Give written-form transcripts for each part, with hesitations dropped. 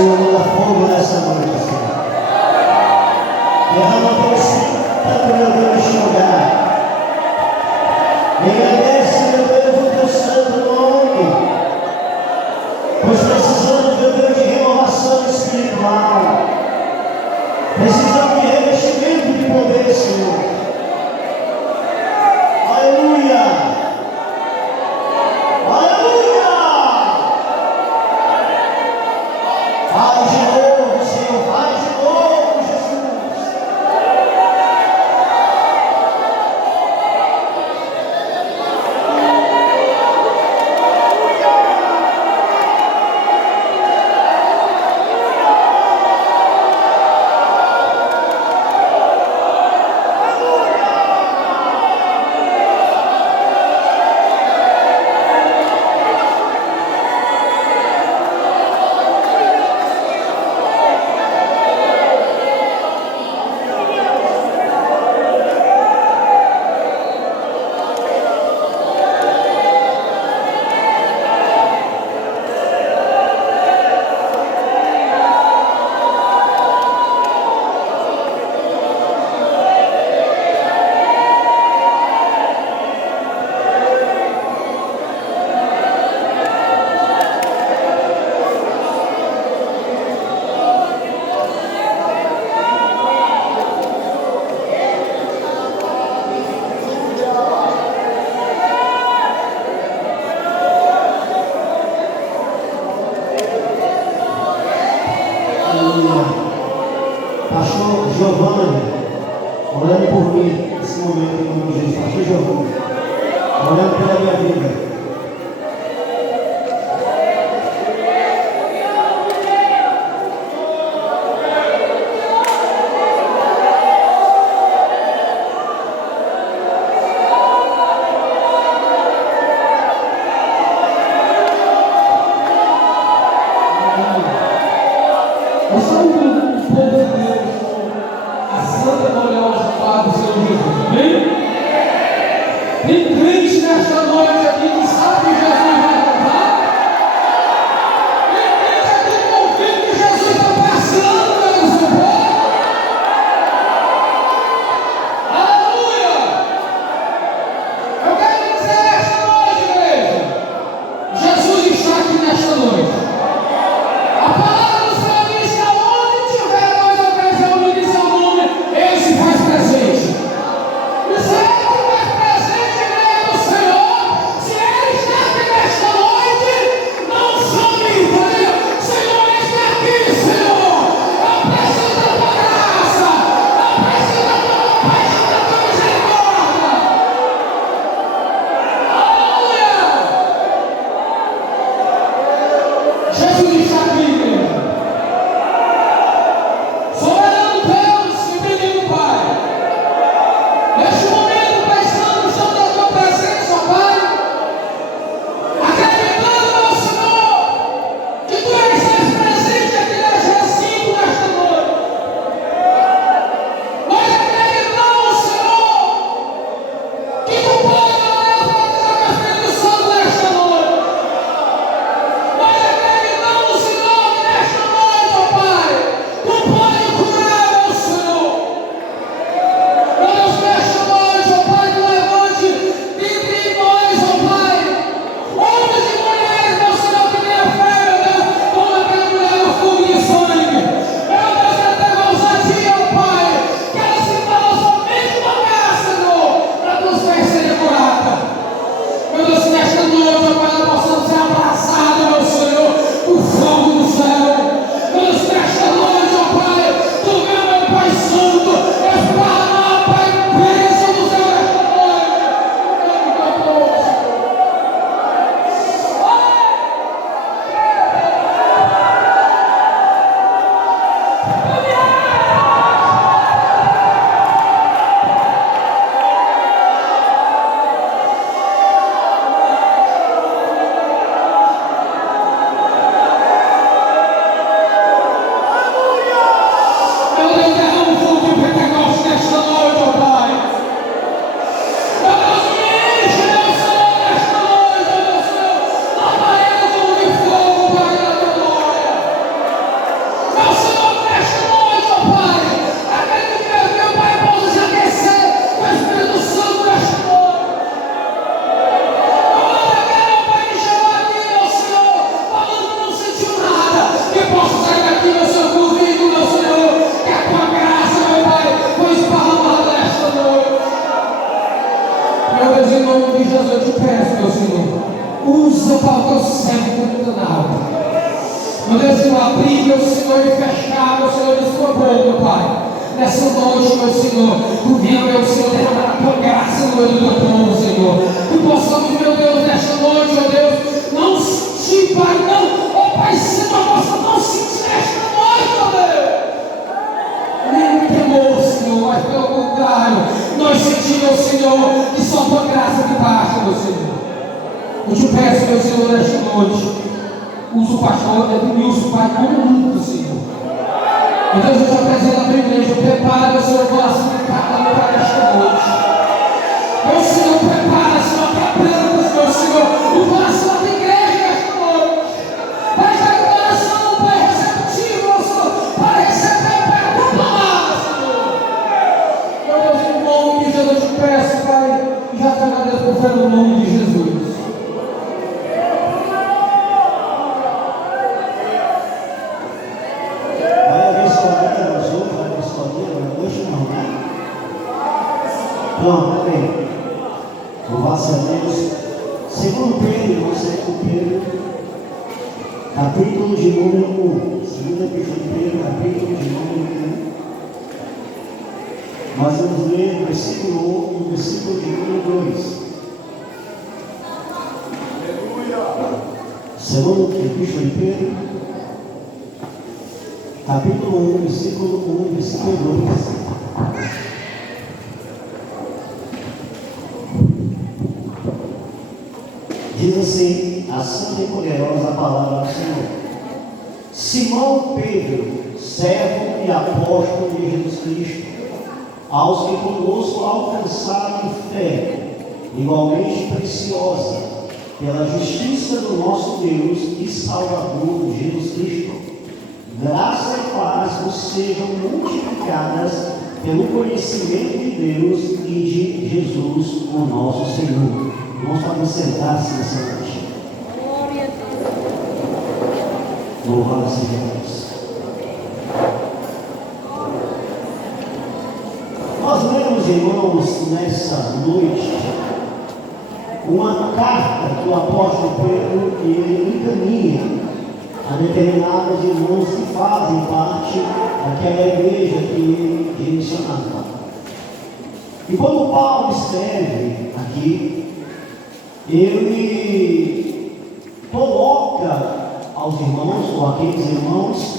Senhor, manda fogo nessa noite, Senhor. Derrama teu Espírito, meu Deus, neste lugar. Engrandece, meu Deus, o teu santo nome. Pois precisamos, meu Deus, de renovação espiritual. Precisamos de revestimento de poder, Senhor. Aleluia! Aleluia! Vai de novo, Senhor, vai de novo, Jesus. Pastor Giovanni, orando por mim nesse momento, em nome de Jesus. Pastor Giovanni, orando pela minha vida. nome de Jesus, eu te peço, meu Senhor, usa para o teu servo como canal. Meu Deus, Senhor, abrir, meu Senhor, e fechar, meu Senhor, de sua boca, meu Pai. Nessa noite, meu Senhor, tu venha, meu Senhor, derramar a tua graça no meio do teu povo, Senhor. Que possamos, meu Deus, nesta noite, meu Deus, não sentir, Pai, não, ó Pai, Senhor, possa não sentir esta noite, meu Deus. Nem temor, Senhor, mas pelo contrário, nós sentimos, Senhor, que só a tua graça te basta, meu Senhor. Eu te peço, meu Senhor, nesta noite, usa o pastor Edmilson, Pai, como muito, Senhor. Então, eu te apresento a tua igreja, prepara o Senhor, o coração de cada um para esta noite. Meu Senhor, prepara, Senhor, quebrantas, meu Senhor, o coração da igreja nesta noite. Pai, dá o coração, Pai, receptivo, meu Senhor, para receber, Pai, a tua palavra, Senhor. Meu Deus, em nome de Jesus, eu te peço, Pai, e já te agradeço por fé no nome de Jesus. Não, amém. Louvado a Deus. Segundo Pedro, capítulo de número 1. Segunda Epístola de Pedro, capítulo de número 1. Nós vamos ler o versículo 1 e o versículo de número 2. Segunda Epístola de Pedro, capítulo 1, versículo 1 e versículo 2. Diz assim, a santa e poderosa palavra do Senhor. Simão Pedro, servo e apóstolo de Jesus Cristo, aos que conosco alcançaram fé, igualmente preciosa, pela justiça do nosso Deus e Salvador Jesus Cristo. Graça e paz vos sejam multiplicadas pelo conhecimento de Deus e de Jesus, o nosso Senhor. Vamos para sentar-se nessa noite. Glória a Deus. Louvado seja Deus. Nós lemos, irmãos, nessa noite, uma carta que o apóstolo Pedro ele encaminha a determinados irmãos que fazem parte daquela igreja que ele direcionava. E quando Paulo escreve aqui, ele coloca aos irmãos, ou aqueles irmãos,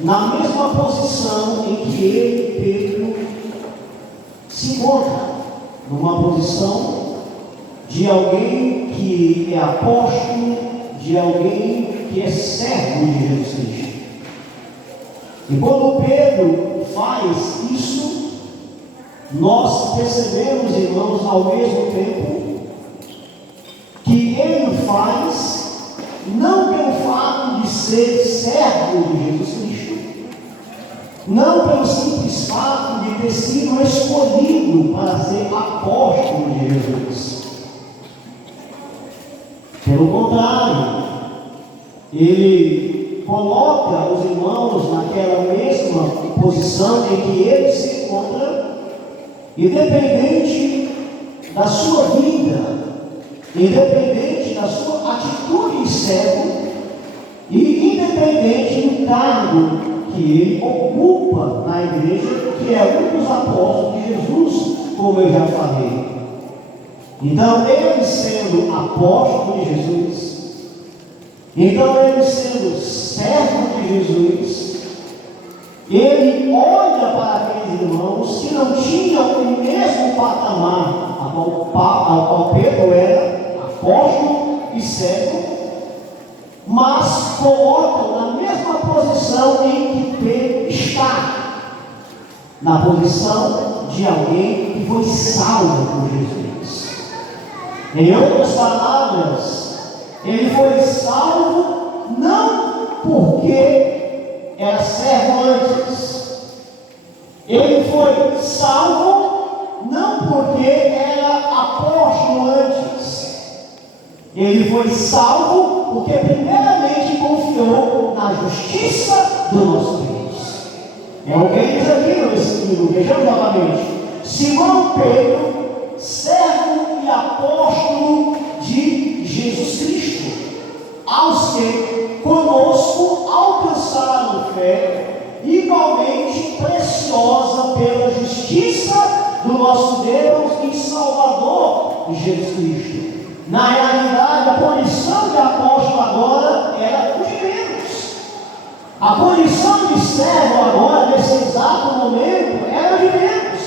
na mesma posição em que ele, Pedro, se encontra, numa posição de alguém que é apóstolo, de alguém que é servo de Jesus Cristo. E quando Pedro faz isso, nós percebemos, irmãos, ao mesmo tempo, que ele faz, não pelo fato de ser servo de Jesus Cristo, não pelo simples fato de ter sido escolhido para ser apóstolo de Jesus. Pelo contrário, ele coloca os irmãos naquela mesma posição em que ele se encontra, independente da sua vida, independente da sua atitude de servo e independente do cargo que ele ocupa na igreja, que é um dos apóstolos de Jesus, como eu já falei. Então, ele sendo apóstolo de Jesus, então ele sendo servo de Jesus, ele olha para aqueles irmãos que não tinham o mesmo patamar ao qual Pedro era apóstolo e servo, mas colocam na mesma posição em que Pedro está, na posição de alguém que foi salvo por Jesus. Em outras palavras, ele foi salvo não porque era servo antes, ele foi salvo não porque era apóstolo antes, ele foi salvo porque primeiramente confiou na justiça do nosso Deus. É o que ele diz aqui no versículo, vejamos novamente. Simão Pedro, servo e apóstolo de Jesus Cristo. Na realidade, a condição de apóstolo agora era o de menos. A condição de servo agora, nesse exato momento, era de menos.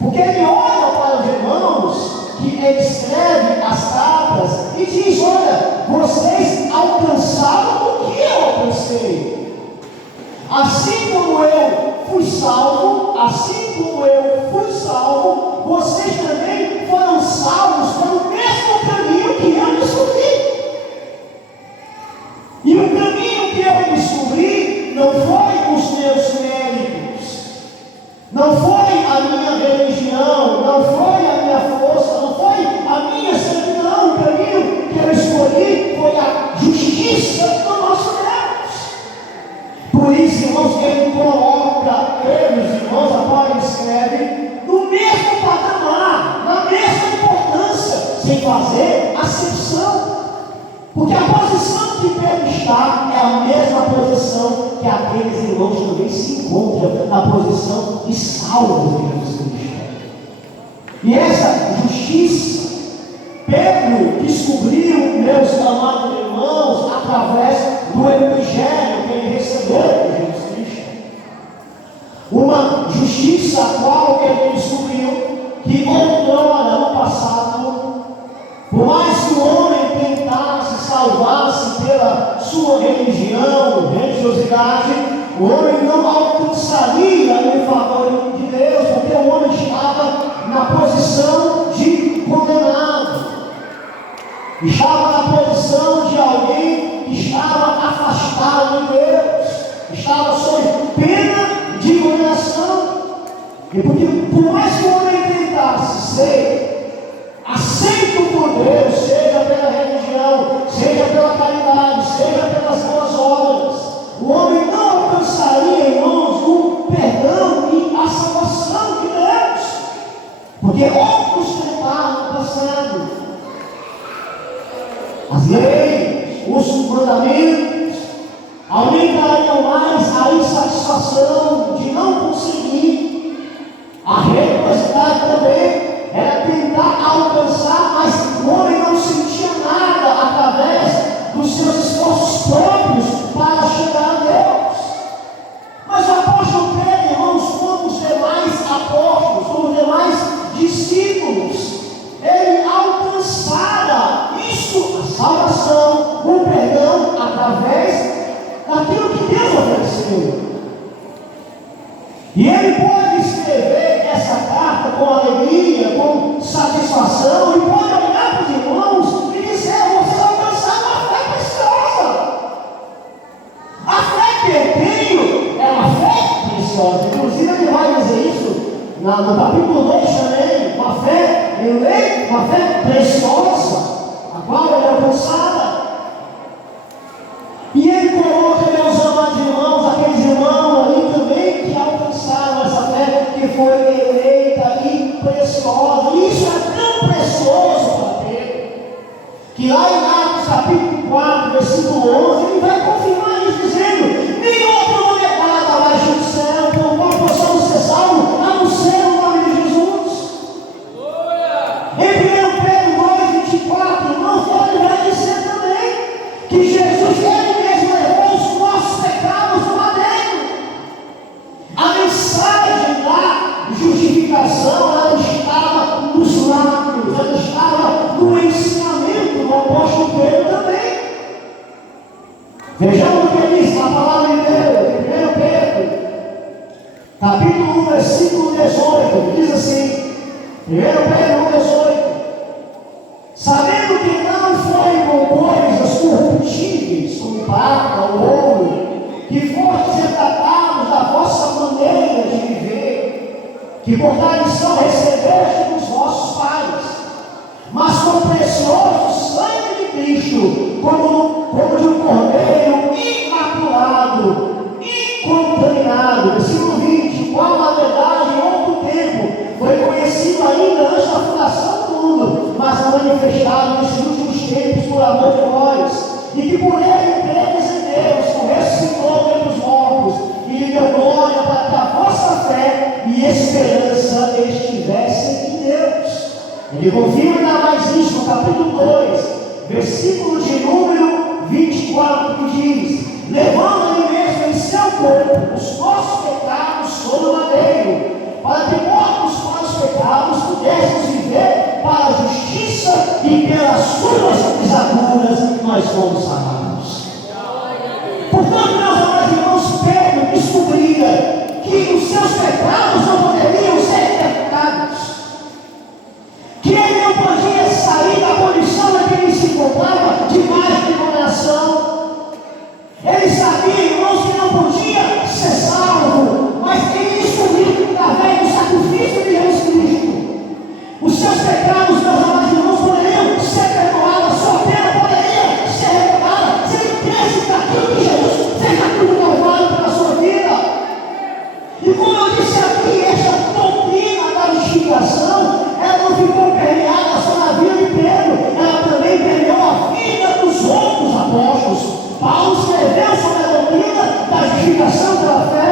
Porque ele olha para os irmãos que ele escreve as cartas e diz: olha, vocês alcançaram o que eu alcancei. Assim como eu fui salvo, vocês também foram salvos pelo mesmo caminho que eu descobri. E o caminho que eu descobri não foi os meus méritos, não foi a minha religião, não foi a minha força, não foi a minha servidão. O caminho que eu escolhi foi a justiça do nosso Deus. Por isso, irmãos, ele coloca eles, irmãos, agora escreve no mesmo patamar, na mesma importância, sem fazer acepção. Porque a posição que Pedro está é a mesma posição que aqueles irmãos também se encontram na posição de salvos de Jesus Cristo. E essa justiça, Pedro descobriu, meus amados irmãos, através do Evangelho que ele recebeu de Jesus Cristo. Uma justiça a qual ele descobriu que outrora, no passado, por mais que o homem tentasse salvar-se pela sua religião, religiosidade, o homem não alcançaria o favor de Deus, porque o homem estava na posição de condenado, estava na posição de alguém que estava afastado de Deus, estava sob pena de condenação. E porque por mais que o homem tentasse ser aceito por Deus, seja pela religião, seja pela caridade, seja pelas boas obras, o homem não alcançaria, irmãos, o perdão e a salvação de Deus, porque outros tentaram no passado. As leis, os mandamentos aumentariam mais a insatisfação de não conseguir. A religiosidade também era tentar alcançar, mas o homem não sentia nada através dos seus esforços próprios para chegar a Deus. Mas o apóstolo Pedro, irmãos, como os demais apóstolos, como os demais discípulos, ele alcançara isso, a salvação, o perdão, através daquilo que Deus ofereceu. E ele pode escrever essa carta com alegria, com satisfação, e pode olhar para os irmãos e dizer: vocês alcançaram uma fé preciosa. A fé que eu tenho é uma fé preciosa. Inclusive ele vai dizer isso no capítulo 2 também. Uma fé, eu leio, uma fé preciosa, a qual é alcançada. E ele coloca, meus amados irmãos, aqueles irmãos ali também que alcançaram essa fé, que foi eleita e preciosa. E isso é tão precioso para Pedro, que lá em Atos capítulo 4, versículo 11, ele vai confirmar isso, dizendo: nem outro nome é dado abaixo do céu, pelo qual possamos ser salvos, a não ser o nome de Jesus. Em 1 Pedro 2,24, irmãos, ele vai dizer também que Jesus ele mesmo levou os nossos pecados no madeiro. A mensagem da justificação, ela estava nos lábios, ela estava no ensinamento do apóstolo Pedro também. Vejamos o que ele diz na palavra de Deus, 1 Pedro, capítulo 1, versículo 18, diz assim, 1 Pedro 18: sabendo que não foi com coisas corruptíveis, como prata ou ouro, que fostes resgatados da vossa maneira de viver, que por tradição recebeste dos vossos pais, mas com o precioso sangue de Cristo, como de um cordeiro imaculado, incontaminado. Versículo 20: qual na verdade em outro tempo foi conhecido ainda antes da fundação do mundo, mas manifestado nesses últimos tempos por amor de nós, e que por ele credes em Deus, que ressuscitou dentre os mortos, e lhe deu glória para que a vossa fé e esperança estivessem em Deus. Ele confirma ainda mais isso no capítulo 2, versículo de número 24, que diz: levando ele mesmo em seu corpo os nossos pecados sobre o madeiro, para que mortos para os pecados pudéssemos viver para a justiça, e pelas suas pisaduras nós fomos sarados. Portanto, meus amados irmãos, Pedro descobria que os seus pecados não poderiam ser perdoados, que ele não podia sair da condição em que ele se encontrava debaixo de condenação. Ele sabia, irmãos, que não podia ser salvo, mas ele descobriu que através do sacrifício de Jesus Cristo, os seus pecados, meus amados irmãos, poderiam ser perdoados, a sua pena poderia ser revogada, se ele cresce daquilo que Jesus fez na cruz do Calvário pela sua vida. E como eu disse aqui, esta doutrina da justificação, ela não ficou permeada só na vida de Pedro, ela também permeou a vida dos outros apóstolos. Paulo escreveu sobre a doutrina da justificação pela fé.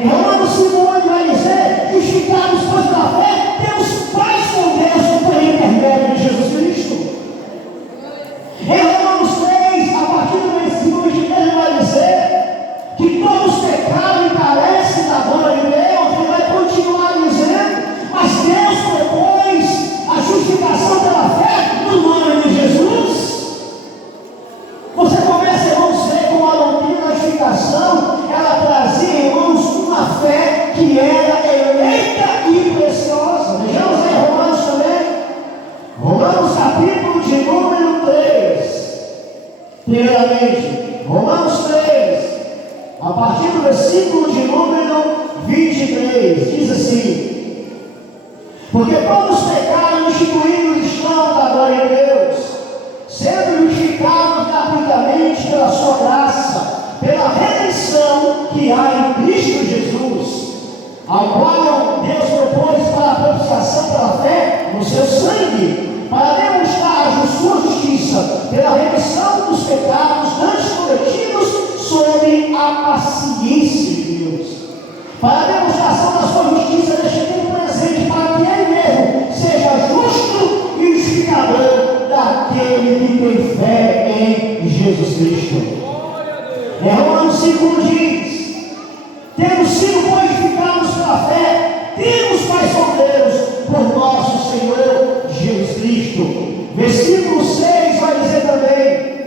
Em Romanos 5:8 vai dizer: justificados pois pela fé, temos paz com Deus por intermédio de Jesus Cristo. Em Romanos 3, a partir do versículo 23, vai dizer que todos pecaram e carecem da glória de Deus. Ele vai continuar dizendo: mas Deus propôs a justificação pela fé no nome de Jesus. Você começa, irmãos, a ver como a doutrina da justificação, ela trazia, irmãos, uma fé que era eleita e preciosa. Vejamos aí Romanos também. Romanos capítulo de número 3. Primeiramente, Romanos 3, a partir do versículo de número 23, diz assim: porque todos pecaram, instituídos estão da glória de Deus, sendo justificados gratuitamente pela sua graça, pela redenção que há em Cristo Jesus, ao qual Deus propôs para a propiciação pela fé no seu sangue, para demonstrar a sua justiça pela remissão dos pecados antes cometidos sob a paciência de Deus, para a demonstração da sua justiça neste tempo presente, para que Ele mesmo seja justo e justificador daquele que tem fé em Jesus Cristo. Em Romanos 5 diz: temos sido modificados pela fé, temos mais com Deus por nosso Senhor Jesus Cristo. Versículo 6 vai dizer também: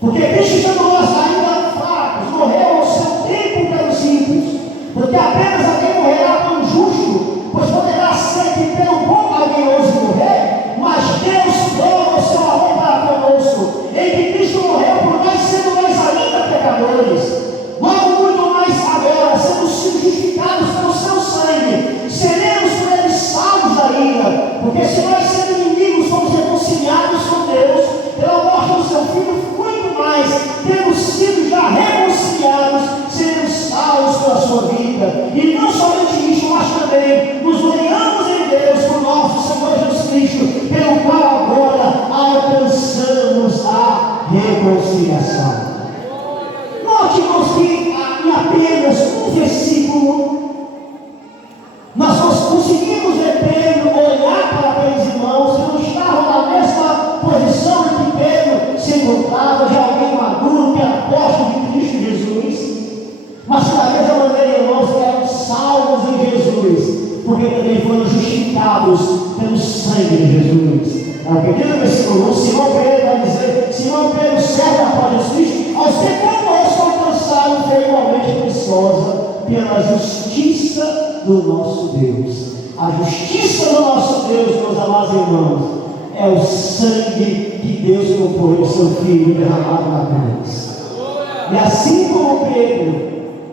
porque Cristo, estando nós ainda fracos, morreu ao seu tempo pelos ímpios, porque apenas alguém morrerá por um justo, pois poderá ser que pelo bom alguém ouse morrer, mas Deus prova o seu amor para conosco, em que Cristo morreu por nós, sendo nós ainda pecadores. Logo muito mais agora, sendo justificados pelo seu sangue, seremos por ele salvos da ira, porque se nós, sendo inimigos, somos reconciliados com Deus pela morte do seu Filho, muito mais, temos sido já reconciliados, seremos salvos pela sua vida. E não somente isso, mas também nos gloriamos em Deus por nosso Senhor Jesus Cristo, pelo qual agora alcançamos a reconciliação. Note, irmãos, que em apenas um versículo nós conseguimos ver Pedro olhar para aqueles irmãos que não estavam na mesma posição em que Pedro se encontrava, de alguém maduro, que era apóstolo de Cristo Jesus, mas que da mesma maneira, irmãos, que eram salvos em Jesus, porque também foram justificados pelo sangue de Jesus. É o que diz no versículo 1, Simão Pedro vai dizer: Simão Pedro, servo após Jesus Cristo, aos que conosco alcançaram fé igualmente preciosa pela justiça do nosso Deus. A justiça do nosso Deus, meus amados irmãos, é o sangue que Deus propôs ao seu Filho derramado na cruz. E assim como Pedro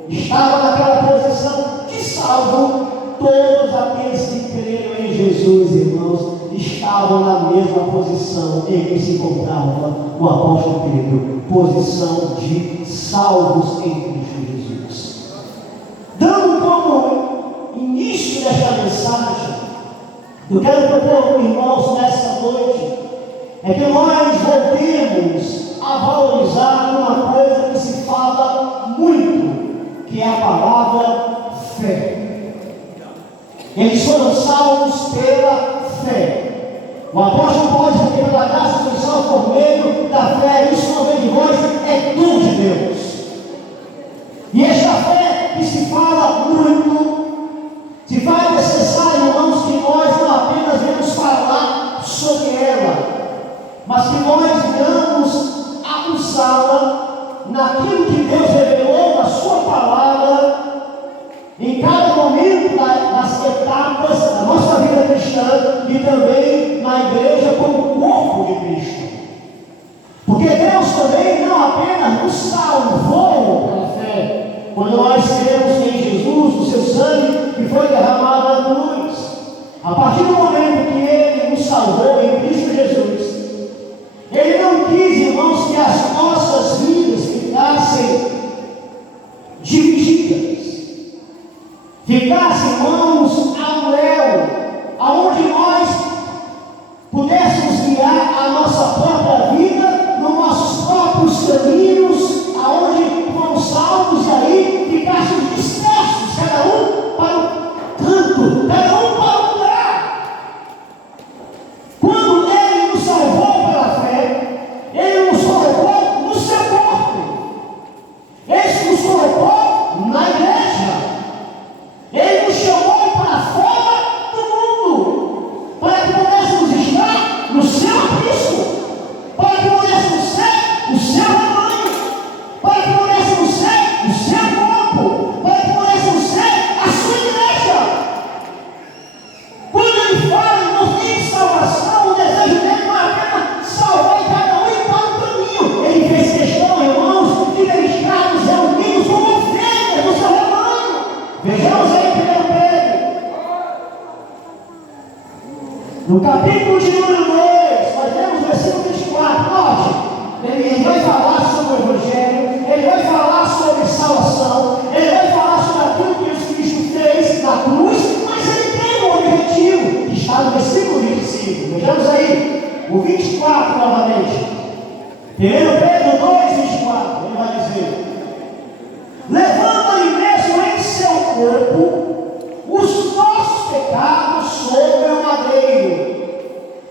estava naquela posição de salvo, todos aqueles que creram em Jesus, irmãos, estavam na mesma posição em que se encontrava o apóstolo Pedro, posição de salvos em Cristo Jesus. Dando como início desta mensagem, eu quero propor, irmãos, nesta noite, é que nós voltemos a valorizar uma coisa que se fala muito, que é a palavra fé. Eles foram salvos pela fé. O apóstolo Paulo diz que pela graça sois salvos por meio da fé, isso não vem de vós, é dom de Deus. E esta fé que se fala muito, se faz necessário, irmãos, que nós não apenas venhamos falar sobre ela, mas que nós venhamos a usá-la naquilo que Deus revelou na sua palavra, em cada momento das etapas da nossa vida cristã e também na igreja como corpo de Cristo. Porque Deus também não apenas nos salvou pela fé, quando nós cremos em Jesus, o seu sangue que foi derramado na cruz. A partir do momento que Ele nos salvou em Cristo Jesus, Ele não quis, irmãos, que as nossas vidas ficassem divididas, ficassem, irmãos, ao léu, aonde nós pudéssemos guiar a nossa própria vida nos nossos próprios caminhos, aonde fomos salvos e aí ficássemos dispersos, cada um para um canto, cada um para um lugar. Quando Ele nos salvou pela fé, Ele nos colocou no seu corpo, Ele nos colocou na igreja, Ele nos chamou para fora do mundo, para que pudéssemos estar no seu aprisco, para que pudéssemos ser o seu rebanho, para que pudéssemos ser o seu corpo, para que pudéssemos ser a sua igreja. Quando Ele fala, irmãos, em salvação, o desejo dele não é apenas salvar cada um e para o caminho. Ele fez questão, irmãos, de deixar os reunidos como ovelhas do seu rebanho. Vejamos aí 1 Pedro, no capítulo de número 2, nós temos o versículo 24, note, ele vai falar sobre o Evangelho, ele vai falar sobre salvação, ele vai falar sobre aquilo que Jesus Cristo fez na cruz, mas ele tem um objetivo, que está no versículo 25, vejamos aí, o 24 novamente, 1 Pedro 2, 24, ele vai dizer: levando ali mesmo em seu corpo os nossos pecados sobre o madeiro,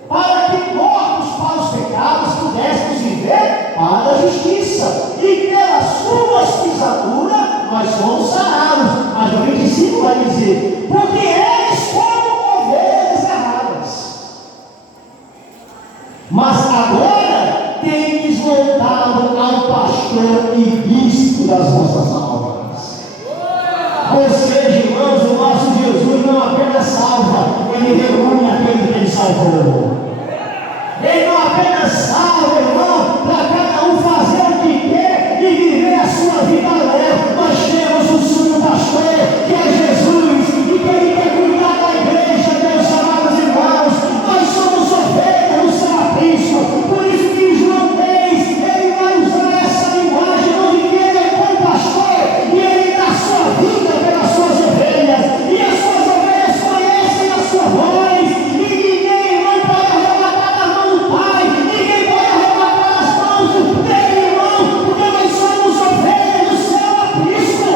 para que mortos para os pecados pudéssemos viver para a justiça, e pelas suas pisaduras nós somos sarados. Mas o 25 vai dizer: porque eles foram ovelhas desgarradas, mas agora tendes voltado ao pastor e bispo das vossas almas. Ou seja, irmãos, o nosso Jesus não apenas salva, Ele reúne aquele que Ele salvou. Ele não apenas salva, irmão, para cada um fazer o que quer e viver a sua vida leve. Nós temos um sumo pastor, que é Jesus, e que Ele quer cuidar da igreja, meus amados irmãos. Nós somos ovelhas do seu aprisco. Por isso que em João 3, ele vai usar essa linguagem, onde Ele é bom pastor, e Ele dá sua vida pelas suas ovelhas, e as suas ovelhas conhecem a sua voz, e ninguém não pode arrebatar da mão do Pai, ninguém pode arrebatar das mãos dele, irmão, porque nós somos ovelhas do seu aprisco.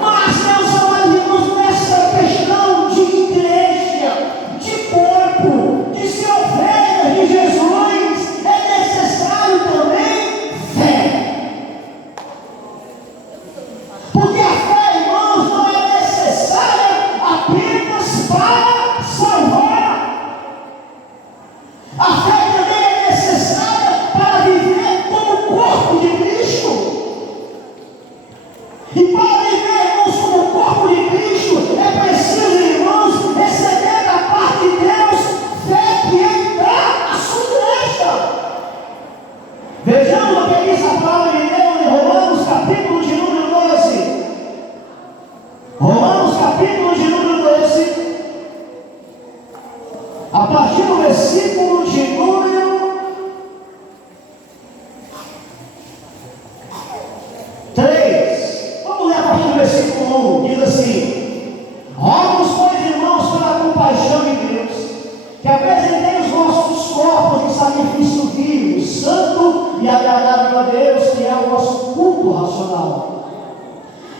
Mas, meus amados irmãos, nessa questão de igreja, de corpo, de ser ovelha de Jesus, é necessário também fé. Porque a fé, irmãos, não é necessária apenas para salvar. A fé também é necessária para viver como corpo de Cristo. E para viver, irmãos, como corpo de Cristo, é preciso, irmãos, receber da parte de Deus fé que Ele dá à sua igreja. Vejamos o que diz a palavra de Deus em Romanos, capítulo de número 12. Romanos, capítulo de número 12, a partir do versículo de número 3. Vamos ler a partir do versículo 1. Diz assim: rogo-vos, pois, irmãos, pela compaixão de Deus, que apresentei os vossos corpos em sacrifício vivo, santo e agradável a Deus, que é o vosso culto racional.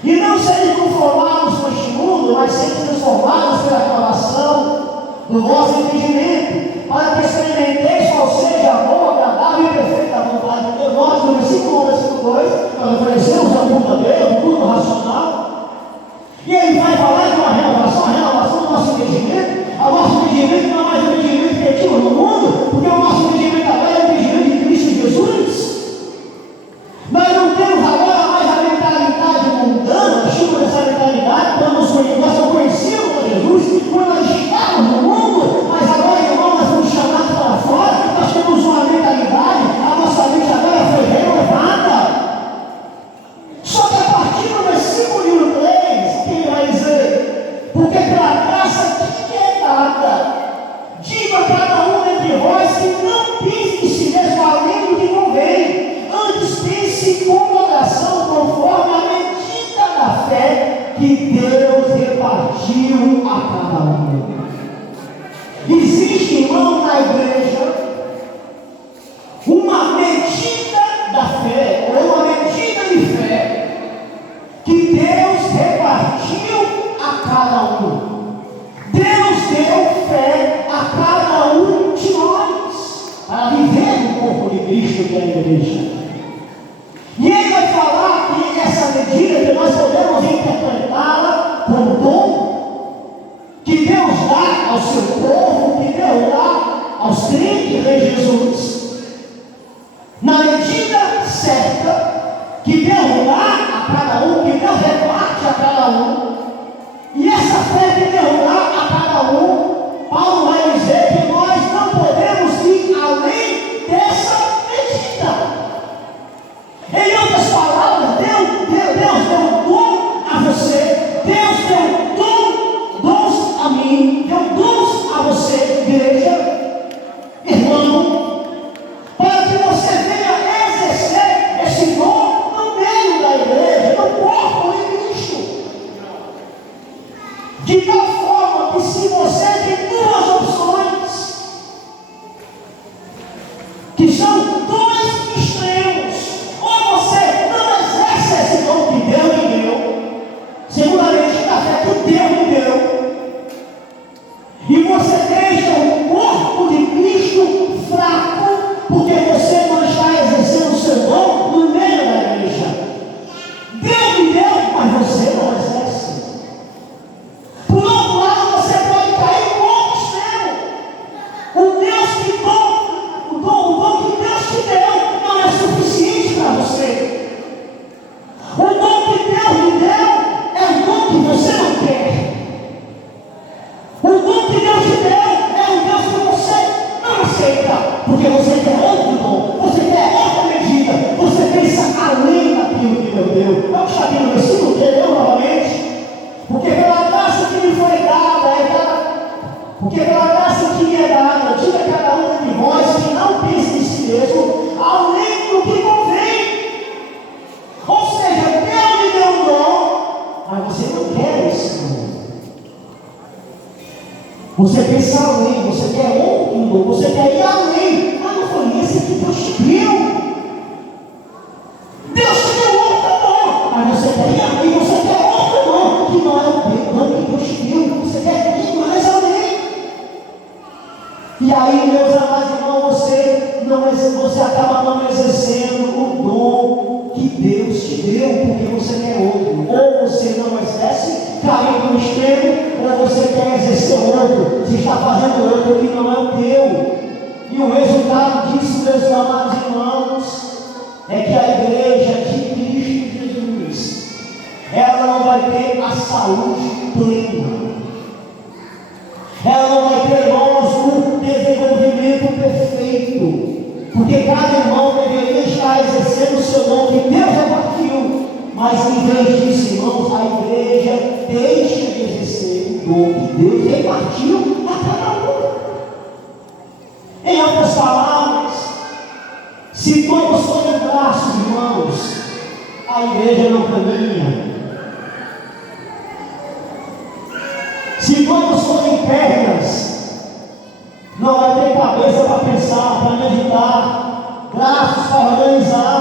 E não sejam conformados com este mundo, mas sejam transformados pela renovação do vosso entendimento, para que experimenteis qual seja a boa, agradável e perfeita vontade de Deus. Nós, no versículo 1, versículo 2, nós oferecemos ao culto a Deus, o culto racional. E ele vai falar de uma renovação, a renovação do nosso entendimento. O nosso entendimento não é mais um entendimento que tinha no mundo, porque o nosso entendimento agora é o entendimento de Cristo Jesus. Nós não temos agora mais a mentalidade mundana, chuva dessa mentalidade, quando nós não conhecíamos a Jesus, quando nós estávamos no mundo, mas agora, irmão, nós fomos chamados para fora, nós temos uma mentalidade, a nossa mente agora foi renovada. Só que a partir do versículo número 3, que ele vai dizer, porque pela graça que é dada, diga a cada um entre vós que não pense em si mesmo além do que convém, antes pense com moderação, conforme a medida da fé que Deus repartiu a cada um. Existe, irmão, na igreja, uma medida da fé, ou uma medida de fé, que Deus repartiu a cada um. Deus deu fé a cada um de nós, para viver no corpo de Cristo, que é a igreja. E ele vai falar que essa medida que nós podemos interpretá-la como dom que Deus dá ao seu povo, que Deus dá aos crentes em Jesus, na medida certa que Deus dá a cada um, que Deus reparte a cada um. E essa fé que Deus dá a cada um, Paulo vai dizer que nós não podemos ir além dessa medida. Em outras palavras, Deus deu um dom a você, Deus deu dons a mim, deu dons a você, igreja, irmão, para que você venha exercer esse dom no meio da igreja, no corpo de Cristo. De tal forma que se você tem duas opções, que são dois extremos, ou você não exerce esse dom que Deus lhe deu, seguramente da fé que Deus lhe deu, e você deixa o corpo de Cristo fraco, porque você não está exercendo o seu dom no meio da igreja. Deus lhe deu, mas você não exerce. Por outro lado, você pode cair no outro extremo. O dom que Deus te deu não é suficiente para você. O dom que Deus lhe deu é um dom que você não quer. O dom que Deus te deu é um Deus que você não aceita, porque você quer outro dom, você quer outra medida, você pensa além daquilo que Deus deu. Vamos estar aqui no versículo 3 novamente. Porque pela graça que me foi dada, porque pela graça que me é dada, diga a cada um de vós que não pense em si mesmo, além do que convém. Ou seja, Deus me deu um dom, mas você não quer esse dom. Você pensa além, você quer outro dom, você quer ir além, mas não foi esse que Deus te deu. Deus te deu outro dom, mas você quer ir além, você quer outro dom, que não é o dom que Deus te deu, você quer ir mais além. E aí, meus amados irmãos, você acaba não exercendo o dom que Deus te deu, porque você quer outro. Ou você não exerce, caindo no extremo, ou você quer exercer outro, você está fazendo outro que não é o teu. E o resultado disso, meus amados irmãos, é que a igreja de Cristo Jesus, ela não vai ter a saúde plena. Ela não vai ter, irmãos, um desenvolvimento perfeito, porque cada irmão deveria estar exercendo o seu dom que Deus repartiu, mas em vez disso, irmãos, a igreja deixa de exercer o dom que Deus repartiu a cada um. Em outras palavras, se todos forem braços, irmãos, a igreja não caminha. Se todos forem pernas, não vai ter cabeça para pensar, para meditar, braços para organizar,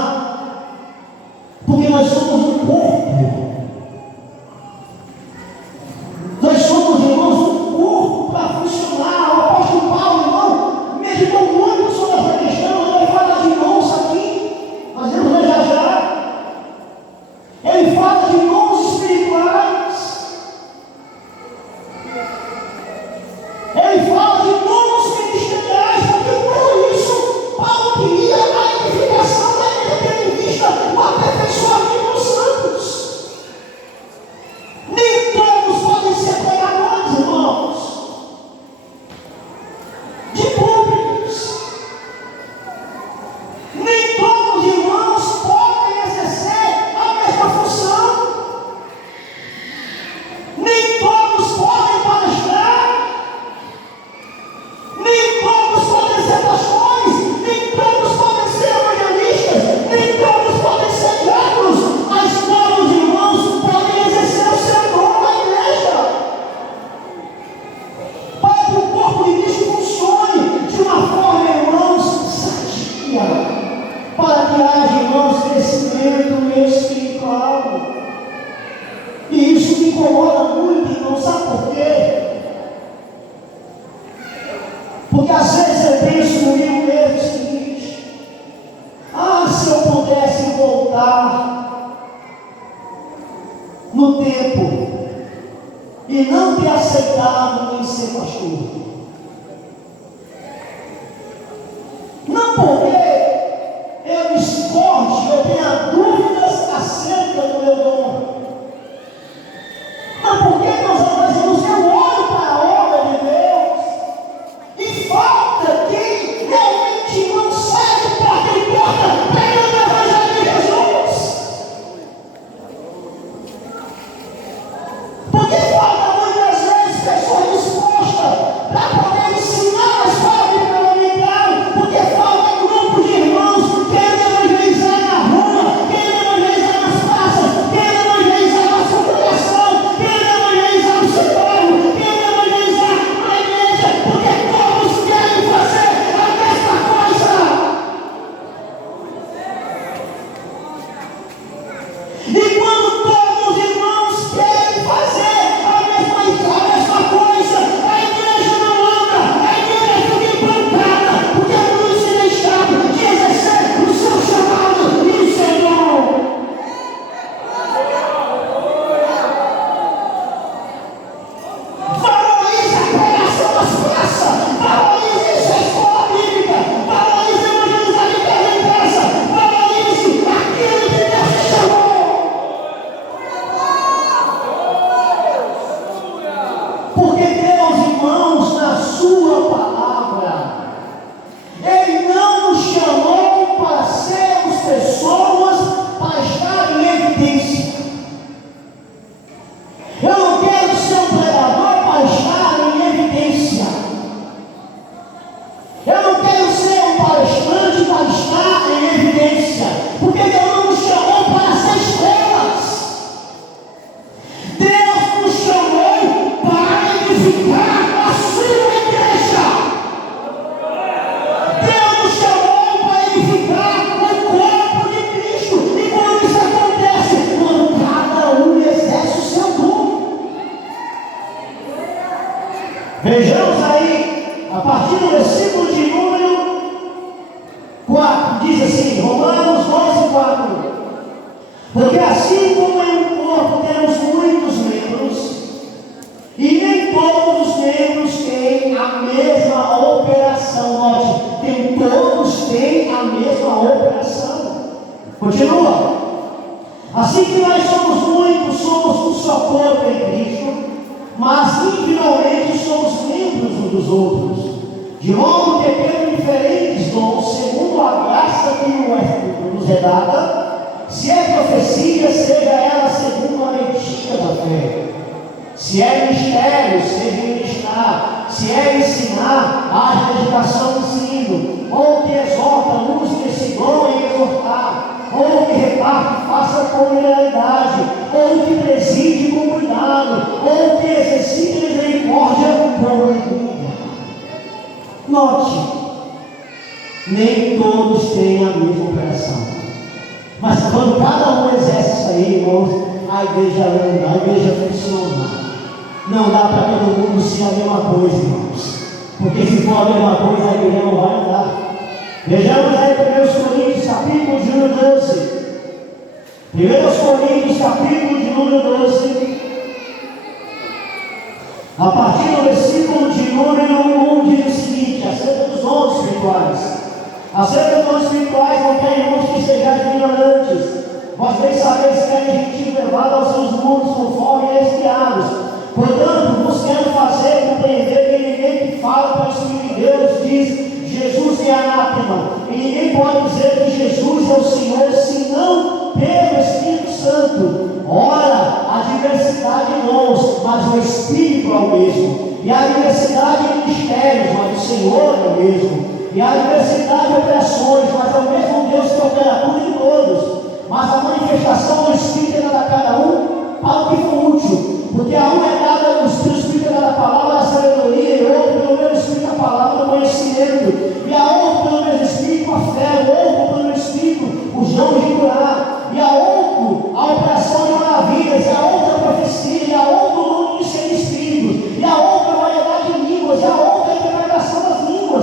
porque nós somos um corpo. Nós somos, irmãos, um corpo para funcionar. O apóstolo Paulo, irmão, Porque às vezes eu penso comigo mesmo o seguinte: se eu pudesse voltar no tempo e não ter aceitado em ser pastor. Não porque eu discorde, eu tenha dúvidas acerca do meu dom. Mas porque, meus amados, eu olho para a obra de Deus e falta quem realmente não sai de porta em porta pregando o Evangelho de Jesus. Porque falta muitas vezes pessoas dispostas para poder ensinar a escola bíblica. Porque falta grupos de irmãos querendo evangelizar na rua, querendo evangelizar nas praças, querendo evangelizar na sua congregação, querendo evangelizar no setor, querendo evangelizar na igreja, porque todos querem fazer a mesma coisa. E quando todos os irmãos querem fazer a mesma coisa, a igreja não anda, a igreja fica implantada, porque não se deixaram de exercer o seu chamado e o seu dom. Valorize a pregação das praças, valorize a escola bíblica, valorize evangelizar de casa em casa, valorize aquilo que Deus te chamou. Porque Deus, irmãos, na sua palavra, Ele não nos chamou para sermos pessoas para estar em evidência. Eu não quero ser um pregador para estar em evidência. Eu não quero ser um palestrante para estar em evidência. Porque Deus não nos chamou para ser estrelas. Deus nos chamou para edificar a sua igreja. Deus nos chamou para edificar o corpo de Cristo. E quando isso acontece, quando cada um exerce o seu dom. Vejamos aí, a partir do versículo de número 4, diz assim, Romanos 12:4. Porque assim como em um corpo temos muitos membros, e nem todos os membros têm a mesma operação. Note, nem todos têm a mesma operação. Continua. Assim que nós somos muitos, somos um só corpo em Cristo, mas individualmente somos membros uns dos outros. De modo que temos diferentes dons, segundo a graça que nos é dada. Se é profecia, seja ela segundo a medida da fé. Se é mistério, seja ministrar. Se é ensinar, haja dedicação no ensino. Ou que exorta, use desse dom em exortar. Ou que reparte, faça com lealdade. Ou que preside com cuidado. Ou que exercite misericórdia com alegria. Note, nem todos têm a mesma operação. Mas quando cada um exerce isso aí, irmãos, a igreja anda, a igreja funciona. Não dá para todo mundo ser a mesma coisa, irmãos. Porque se for a mesma coisa, a igreja não vai andar. Vejamos aí 1 Coríntios, capítulo de número 12. 1 Coríntios, capítulo de número 12. A partir do versículo de número 1 diz o seguinte, acerca dos dons espirituais. Acerca dos dons espirituais, não tem irmãos que sejais ignorantes. Vós bem sabeis que é gentil levado aos seus mundos conforme és criados. Portanto, vos quero fazer compreender que ninguém que fala para o Espírito de Deus diz Jesus é anátema. E ninguém pode dizer que Jesus é o Senhor senão pelo Espírito Santo. Ora, a diversidade de dons, mas o Espírito é o mesmo. E a diversidade de mistérios, mas o Senhor é o mesmo. E a diversidade de operações, mas é o mesmo Deus que opera tudo em todos. Mas a manifestação do Espírito é dada a cada um para o que for útil. Porque a um é dada, o Espírito é dada a palavra, a sabedoria, e outro pelo mesmo Espírito a palavra do conhecimento. E a outro pelo mesmo Espírito a fé, o outro pelo mesmo Espírito os dons de curar. E a outro a operação de maravilhas, e a outra a profecia, e a outro o nome de ser Espírito, e a outra a variedade de línguas, e a outra a interpretação das línguas.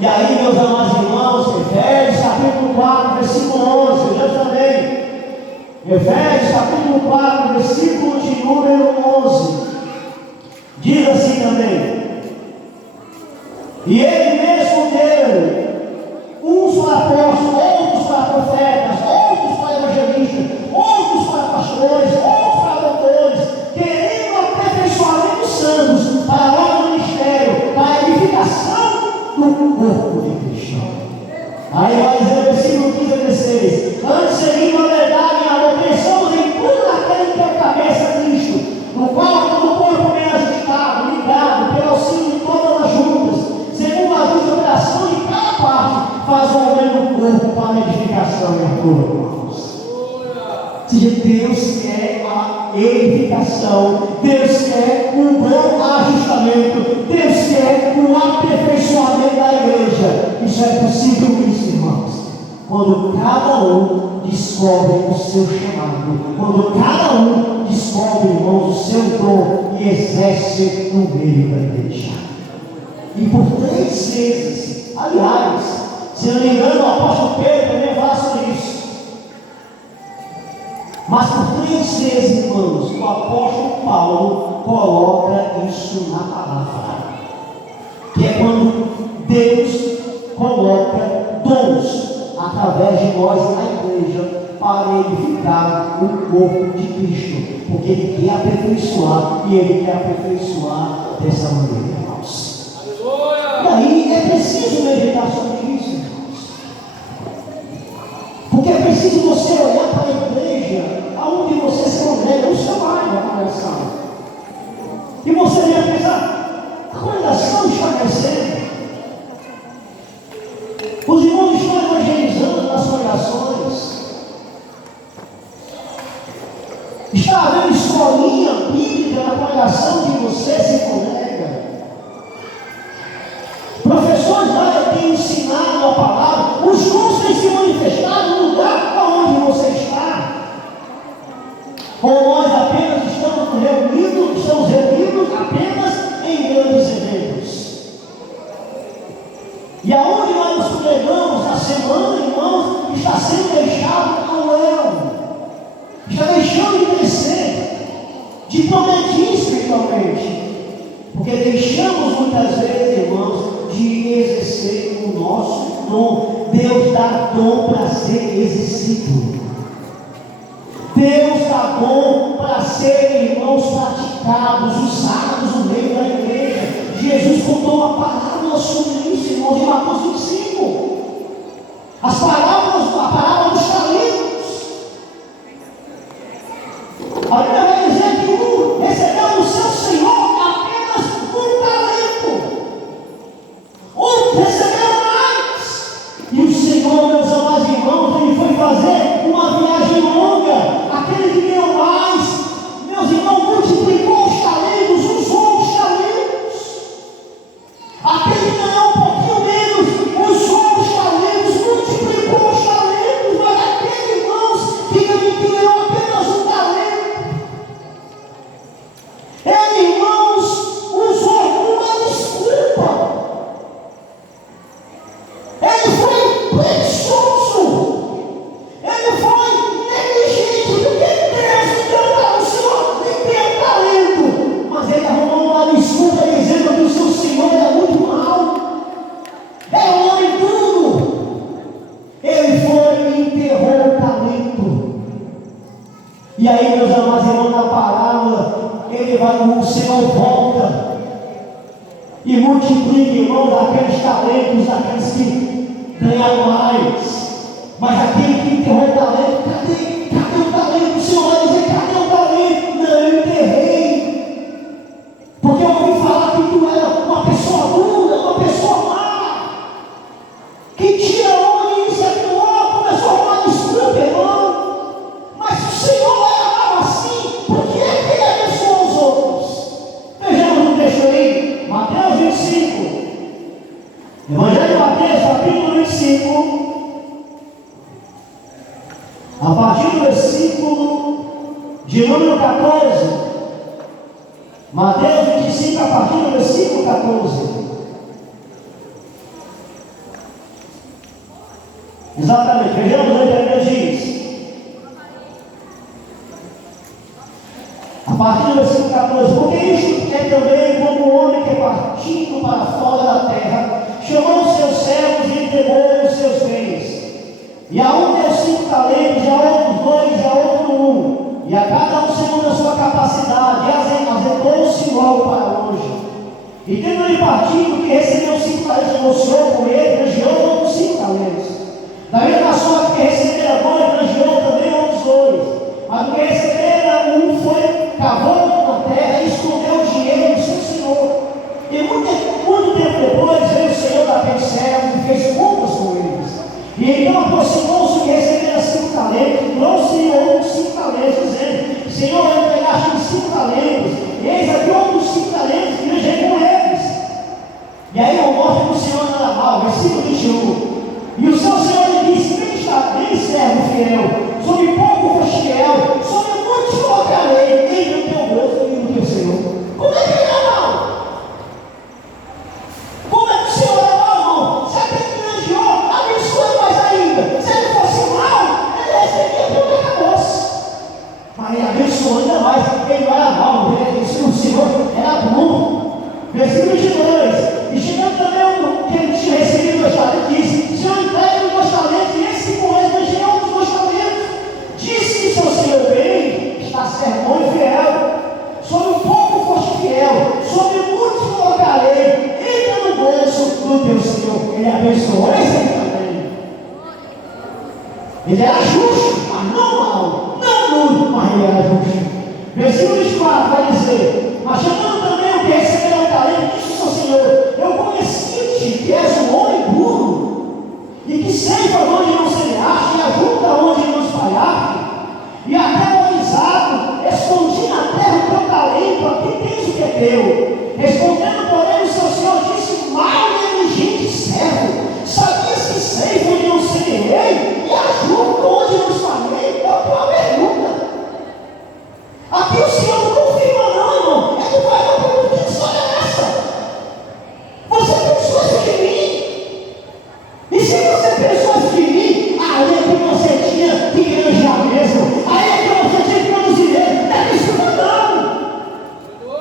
E aí, meus amados irmãos, Efésios capítulo 4, versículo 11, eu já falei. Efésios capítulo 4, versículo de número 11. Diz assim também: e ele mesmo deu uns para apóstolos, outros para profetas, outros para evangelistas, outros para pastores, outros para doutores, querendo o aperfeiçoamento dos santos para a obra do ministério, para a edificação do corpo de Cristo. Aí vai dizer o versículo 15 a 16: antes, seguindo a verdade e a amor, pensamos em tudo naquele que é a cabeça, Cristo, no qual todo o corpo bem ajustado, ligado, pelo auxílio de todas as juntas, segundo a justa operação de cada parte, faz o aumento do corpo para a edificação e a cura, irmãos. Se Deus quer a edificação, Deus quer um bom ajustamento, Deus quer um aperfeiçoamento da igreja. Isso é possível, isso, irmãos, quando cada um descobre o seu chamado, quando cada um descobre, irmãos, o seu dom e exerce no meio da igreja. E por 3 vezes, aliás, se não me engano, o apóstolo Pedro também fala sobre isso. Mas por 3 vezes, irmãos, o apóstolo Paulo coloca isso na palavra, que é quando Deus coloca dons através de nós na igreja para edificar o corpo de Cristo, porque Ele quer aperfeiçoar e Ele quer aperfeiçoar dessa maneira, irmãos. E aí é preciso meditar sobre isso, irmãos, porque é preciso você olhar para a igreja aonde você se congrega, o seu bairro, a congregação, e você vai pensar: a congregação está crescendo, os irmãos estão evangelizando nas congregações, está havendo escolinha bíblica na congregação que você se congrega, professores lá têm ensinado a palavra, os dons têm se manifestado no lugar onde você está. Ou nós apenas estamos reunidos apenas em grandes eventos. E aonde nós nos congregamos na semana, irmãos, está sendo deixado ao léu, está deixando de crescer, de progredir espiritualmente, porque deixamos muitas vezes, irmãos, de exercer o nosso dom. Deus dá dom para ser exercido. Deus dá dom para serem, irmãos, praticados, usados no meio da igreja. Jesus contou uma parábola sobre isso, irmãos, em Mateus 25. A parábola dos talentos. A Bíblia vai dizer que um recebeu do seu Senhor apenas um talento. Outro recebeu mais. E o Senhor, meus amados irmãos, ele foi fazer uma viagem longa. Aquele que deu mais, meus irmãos, multiplicou os talentos, usou os talentos. Aquele que ganhou um pouquinho menos, usou os talentos, multiplicou os talentos. Mas aquele, irmãos, que ganhou apenas um talento, ele, irmãos, usou uma desculpa. Ele foi preguiçoso. Ele foi negligente, porque Deus deu o Senhor nem tem talento, mas ele arrumou uma desculpa dizendo que o seu Senhor é muito mau, é um homem duro. Ele foi e enterrou o talento. E aí, meus amados irmãos, na parábola, o Senhor volta e multiplica, irmãos, aqueles talentos, aqueles que ganharam mais. Mas aquele que enterrou o talento, cadê o talento? O Senhor vai dizer: cadê o talento? Não, eu enterrei, porque eu ouvi falar que tu era uma pessoa dura, uma pessoa má, que tira onda e isso e aquilo lá. Começou a arrumar desculpa, irmão. Mas o Senhor era mal assim, porque ele abençoou os outros. Vejamos um texto aí, Mateus 25, Evangelho de Mateus, capítulo 25. A partir do versículo de número 14, Mateus 25, a partir do versículo 14. Exatamente, vejamos aí, a Bíblia diz, a partir do versículo 14: porque isto é também como um homem que, partindo para fora da terra, chamou os seus servos e entregou os seus bens. E a um deu 5 talentos, e a outros 2, e a outro 1, e a cada um segundo a sua capacidade, e azentou-se logo para longe. E tendo ele partido, que recebeu 5 talentos, mostrou com ele, granjeou outros 5 talentos. Da mesma sorte que recebera 2, granjeou também outros 2. Mas o que recebera 1 foi, cavou na terra e escondeu o dinheiro do seu senhor. E muito tempo depois veio o senhor daqueles servos e fez contas com eles. E então aproximou-se que recebera 5 talentos, trouxe outros 5 talentos, dizendo: Senhor, eu entregaste 5 talentos, eis aqui outros 5 talentos que granjei com eles. E aí eu mostro que o Senhor não era mal, versículo 21. E o seu Senhor lhe disse: bem, servo fiel, sobre pouco foste fiel, sobre muito te colocarei, entre o teu gozo e o teu Senhor. Como é que ele era mal? Como é que o Senhor era mal, irmão? Se aquele que granjeou, abençoe mais ainda. Se ele fosse mal, ele recebia tudo que acabou-se. Mas ele abençoou ainda mais, porque ele não era mal, o Senhor era bom. Versículo 22. E chegando também o que ele tinha recebido 2 talentos, disse: Senhor, entregue-me 2 talentos, e esse que com ele granjeou outros 2 talentos. Disse seu Senhor: bem, está servo bom e fiel. Sobre um pouco foste fiel, sobre muito te colocarei, entra no gozo do teu Senhor. Ele abençoou esse também. Ele era justo, mas não mal, não nulo, mas ele era justo. Versículo 24 vai dizer: mas chamando também o que recebeu o talento, disse seu Senhor: eu conheci-te que és um homem burro, e que seiva onde não semeaste, e ajunta onde não espalhaste, e atemorizado, escondi na terra o teu talento, aqui tens o que é teu. Respondendo, porém, o seu Senhor disse: mal e negligente servo, sabias que seiva onde não semeei, e ajunta onde não espalhei? É a tua pergunta. Aqui o Senhor não confirma, não, irmão. Ele vai dar uma pergunta: que história é essa? Você pensou isso de mim? E se você pensou isso de mim, aí é que você tinha que granjar mesmo. Aí é que você tinha que produzir ele. Não é isso não.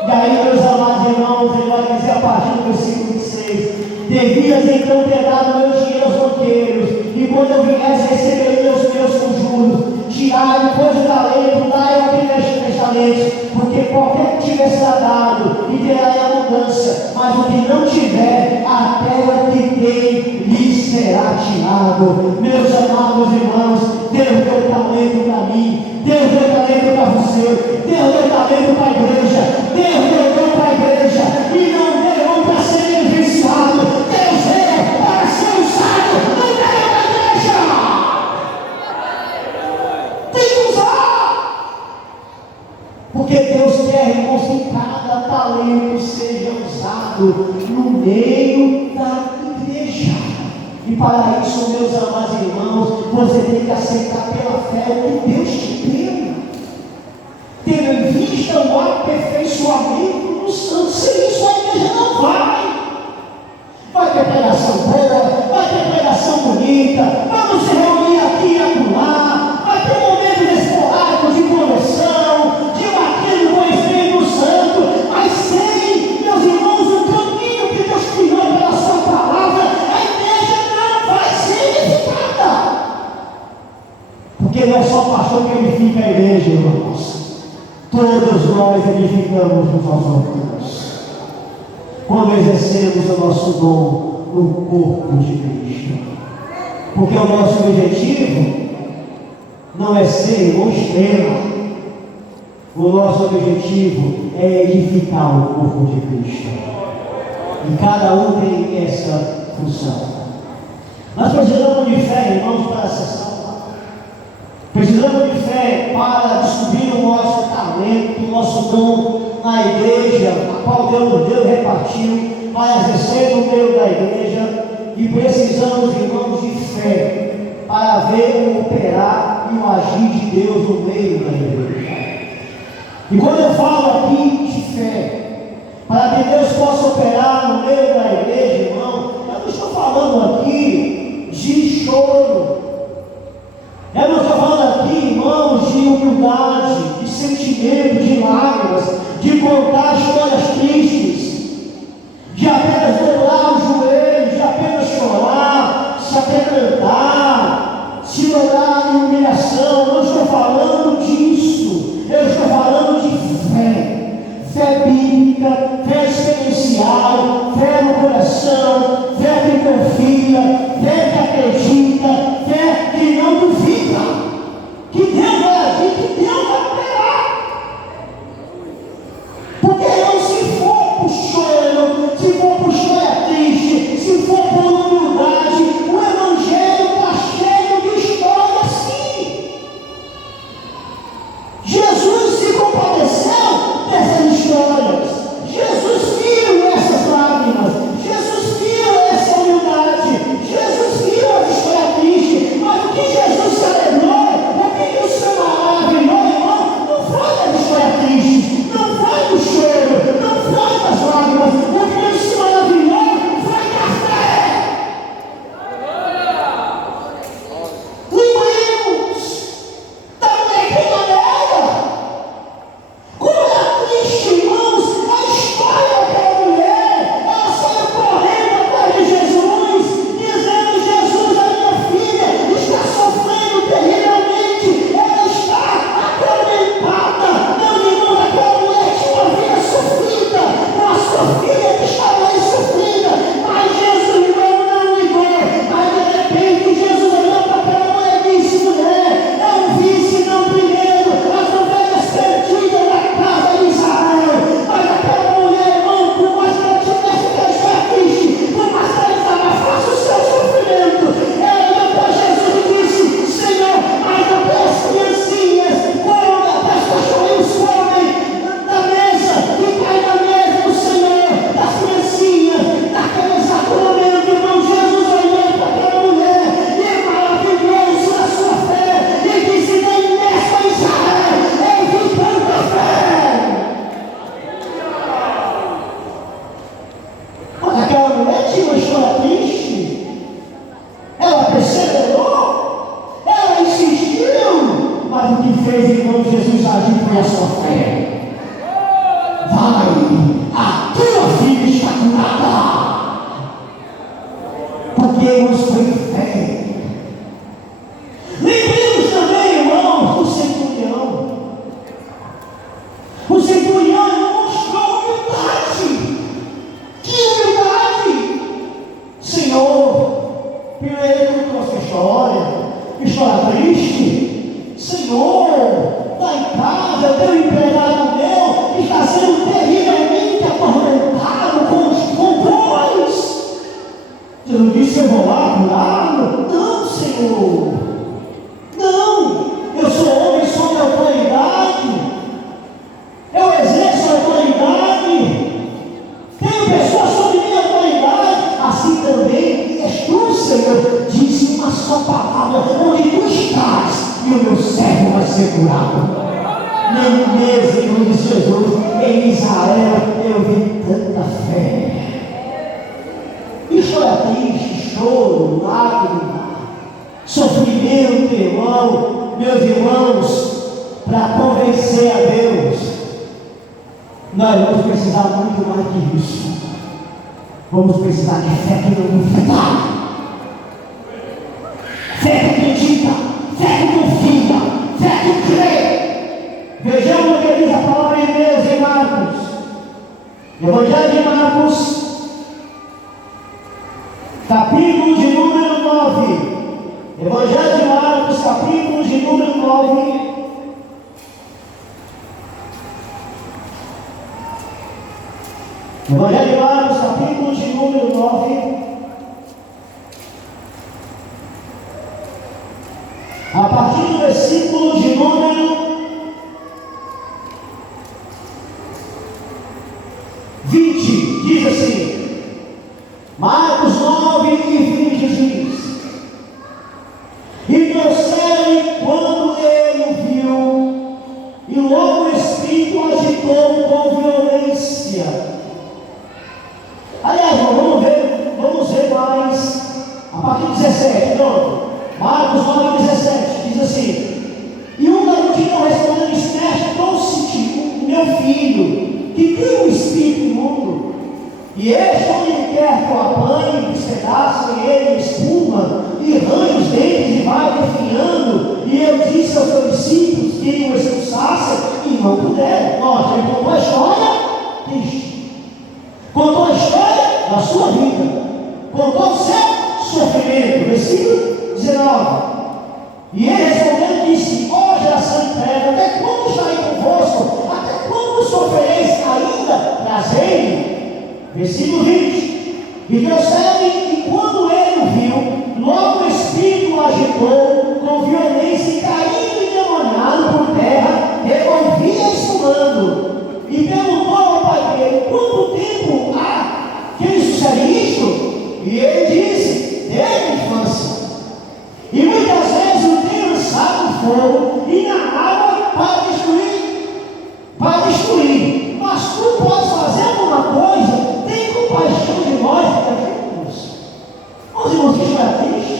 E aí, meus amados irmãos, ele vai dizer a partir do versículo 26: devias então ter dado meu dinheiro aos banqueiros, e quando eu viesse receberia os meus com juros. Tirai depois o talento, dai ao que tem talentos, porque qualquer que tiver será dado, e terá em abundância, mas o que não tiver, até o que tem lhe será tirado. Meus amados irmãos, Deus deu talento para mim, Deus deu talento para você, Deus deu talento para a igreja, Deus deu dom para a igreja, e não deu para ser negligenciado. Deus deu para ser usado, não deu para a igreja. Tem que usar, porque Deus quer, irmãos, que cada talento seja usado no meio da igreja. E para isso, meus amados irmãos, você tem que aceitar pela fé o que Deus te deu, tendo em vista o aperfeiçoamento dos santos. Sem isso a igreja não vai ter pregação boa, vai ter pregação bonita, vamos se reunir aqui e acolá, vai ter momentos esporádicos de conversão, de batismo com o Espírito Santo, mas sem, meus irmãos, o caminho que Deus criou pela sua palavra, a igreja não vai ser edificada. Porque não é só o pastor que edifica a igreja, irmãos. Todos nós edificamos os nossos outros quando exercemos o nosso dom no corpo de Cristo. Porque o nosso objetivo não é ser uma estrela. O nosso objetivo é edificar o corpo de Cristo. E cada um tem essa função. Nós precisamos de fé, irmãos, para acessar. Precisamos de fé para descobrir o nosso talento, o nosso dom na igreja, a qual Deus nos deu e repartiu, para exercer no meio da igreja. E precisamos, irmãos, de fé para ver o operar e o agir de Deus no meio da igreja. E quando eu falo aqui de fé, para que Deus possa operar no meio da igreja, irmão, eu não estou falando aqui de choro. humildade, de sentimento, de lágrimas, de contar histórias tristes, de apenas dobrar os joelhos, de apenas chorar, se amedrontar, se orar em humilhação. Não estou falando disso, eu estou falando de fé bíblica, fé experiencial, fé no coração, fé que confia, fé que acredita, fé que não duvida, que Deus vai agir, que Deus vai operar. Porque não, se for por choro, se for por história triste, se for por humildade, o Evangelho está cheio de história assim. Jesus se compadeceu dessas histórias. Jesus viu essas lágrimas. Jesus viu essa humildade. Jesus viu a história triste. Mas o que Jesus se alegrou, o que o Senhor maravilhou, irmão, não foi da história triste, não foi do choro, não foi das lágrimas. O que ele se maravilhou foi da fé. Lembremos da mulher cananeia. Como era triste, irmãos, a história daquela mulher. Ela saiu correndo atrás de Jesus, dizendo: Jesus, a minha filha está sofrendo terrivelmente, ela está atormentada. Meus irmãos, aquela mulher tinha uma vida sofrida, com a sua filha que estava ali sofrida, mas Jesus não ligou. Mas de repente Jesus olhou para aquela mulher e disse: mulher, não visse não primeiro as ovelhas perdidas da casa de Israel. Mas aquela mulher, irmão, por mais que ela tivesse que estar triste, por mais que ela desabafasse o seu sofrimento, ela olhou para Jesus e disse: Senhor, mas até as criancinhas comem, até os cachorrinhos comem da mesa, e cai na mesa do Senhor, das criancinhas, naquele exato momento, irmão, Jesus olhou para aquela mulher e maravilhou-se na sua fé e disse: nem nessa Israel eu vi tanta fé. Mas aquela mulher tinha uma história triste. Ela perseverou, ela insistiu, mas o que fez, irmão, Jesus agir foi a sua fé. Vai, a tua filha está curada, porque irmãos, foi fé. Lembremos também, irmãos, do centurião. O centurião mostrou humildade. Que humildade! Senhor, primeiro contou essa história triste. Senhor, lá em casa eu tenho um empregado meu que está sendo terrivelmente atormentado com os dores. Jesus disse: eu vou lá curá-lo? Não, Senhor. Não, eu sou homem sob autoridade. Eu exerço autoridade. Tenho pessoas sob minha autoridade. Assim também és tu, Senhor. Disse uma só palavra: onde tu estás, e o meu servo vai ser curado. Nem mesmo, irmão de Jesus, em Israel eu vi tanta fé. História triste, choro, lágrima, sofrimento, irmão, meus irmãos, para convencer a Deus, nós vamos precisar muito mais que isso. Vamos precisar de fé que não duvida, fé que acredita, fé que confia, fé que crê. Vejamos o que diz a palavra de Deus em Marcos, Evangelho de Marcos, capítulo de número 9. Evangelho de Marcos, capítulo de número 9. Evangelho de Marcos, capítulo de número 9. A partir do versículo de número 20, diz assim: Marcos 9 e 20 diz: e trouxeram quando ele o viu, e logo o Espírito agitou com violência. Aliás, vamos ver mais, a partir de 17, pronto. Marcos 9, 17, diz assim: e um da multidão respondeu E este onde quer que eu apanhe, despedaço ele espuma, e arranha os dentes e vai definhando. E eu disse aos seus discípulos que o expulsassem, e não puderam. Nossa, ele contou a história triste. Contou a história da sua vida. Contou o seu sofrimento. Versículo 19. E ele respondendo disse: ó geração incrédula, até quando estarei convosco? Até quando sofrereis ainda? Trazei-me. Versículo 20. E trouxeram-lhe, e quando ele o viu, logo o espírito o agitou com violência, e caindo endemoniado por terra, revolvia espumando. E perguntou ao pai dele: quanto tempo há que lhe sucede isto? E ele disse: desde a infância. E muitas vezes o tem lançado no fogo e na água para destruir. Mas tu podes fazer alguma coisa? Tem compaixão de nós e ajuda-nos. Os irmãos, que história triste.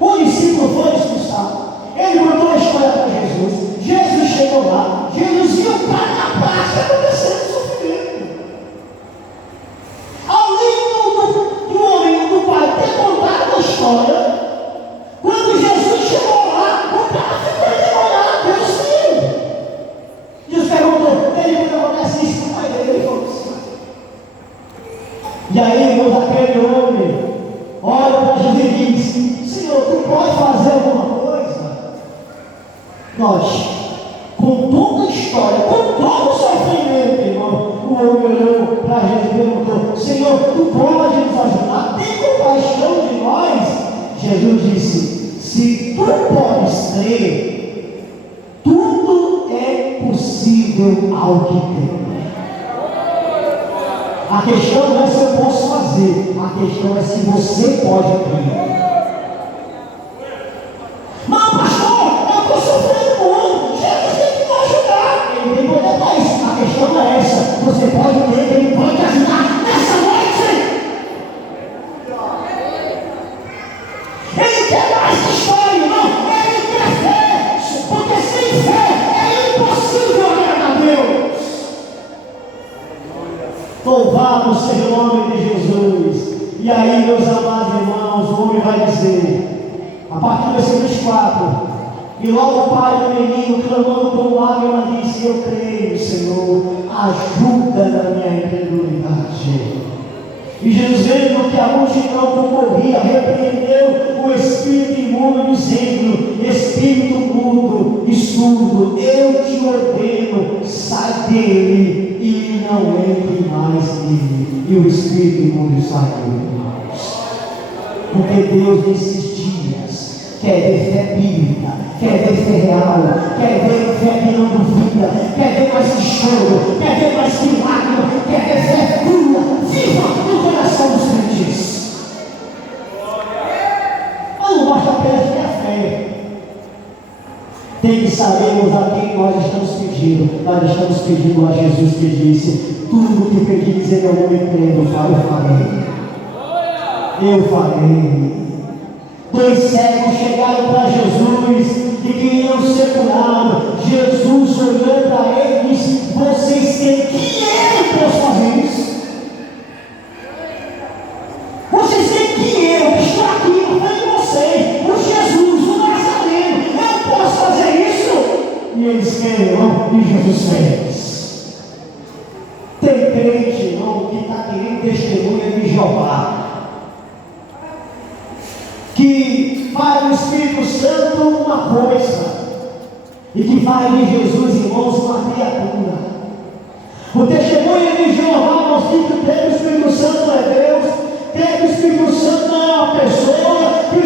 O discípulo foi expulsado. Ele contou a história para Jesus. Jesus chegou lá. Jesus viu cada parte acontecendo no sofrimento. Além do homem, do pai, ter contado a história, quando Jesus chegou lá, o cara ficou endemoniado, Deus filho. Jesus perguntou: ele quando acontece isso com o pai dele? Ele falou assim. E aí, irmãos, aquele homem olha para Jesus e diz: Senhor, tu pode fazer alguma coisa? Nós, com toda a história, com todo o sofrimento, irmão, o homem olhou para Jesus e perguntou: Senhor, tu pode nos ajudar? Tem compaixão de nós? Jesus disse: se tu podes crer, tudo é possível ao que crê. A questão não é se eu posso fazer, a questão é se você pode crer. Mas pastor, eu estou sofrendo muito, Jesus tem que me ajudar. Ele tem poder para isso. A questão não é essa, você pode crer que ele pode te ajudar nessa noite. Ele quer mais história, irmão. Ele quer fé, porque sem fé é impossível agradar a Deus. Louvado seja o nome de Jesus. E aí, meus amados irmãos, o homem vai dizer, a partir do versículo 24: e logo o pai do menino, clamando com lágrima, disse: eu creio, Senhor, ajuda na minha incredulidade. E Jesus, vendo que a multidão concorria, repreendeu o espírito imundo, dizendo: espírito mudo e surdo, eu te ordeno, sai dele e não entre mais nele. E o espírito imundo saiu, irmãos. Porque Deus, nesses dias, quer ver fé bíblica, quer ver fé real, quer ver fé que não duvida, quer ver mais choro, quer ver mais milagre, quer ver fé crua, viva no coração dos crentes. Mas não basta apenas ter a fé. Tem que sabermos a quem nós estamos pedindo. Nós estamos pedindo a Jesus, que disse: tudo que pedires em meu nome crendo, eu farei. Eu farei. 2 cegos chegaram para Jesus e queriam ser curados. Jesus olhou para ele e disse: vocês têm que eu posso fazer isso? Vocês têm que eu estou aqui no meio de vocês, o Jesus, o Nazareno, eu posso fazer isso? E eles creram e Jesus fez. Tem crente, irmão, que está querendo testemunha de Jeová, que faz do Espírito Santo uma coisa e que faz de Jesus, irmãos, uma criatura. O testemunho de Jeová mostra que o Espírito Santo é Deus, que o Espírito Santo não é uma pessoa, que o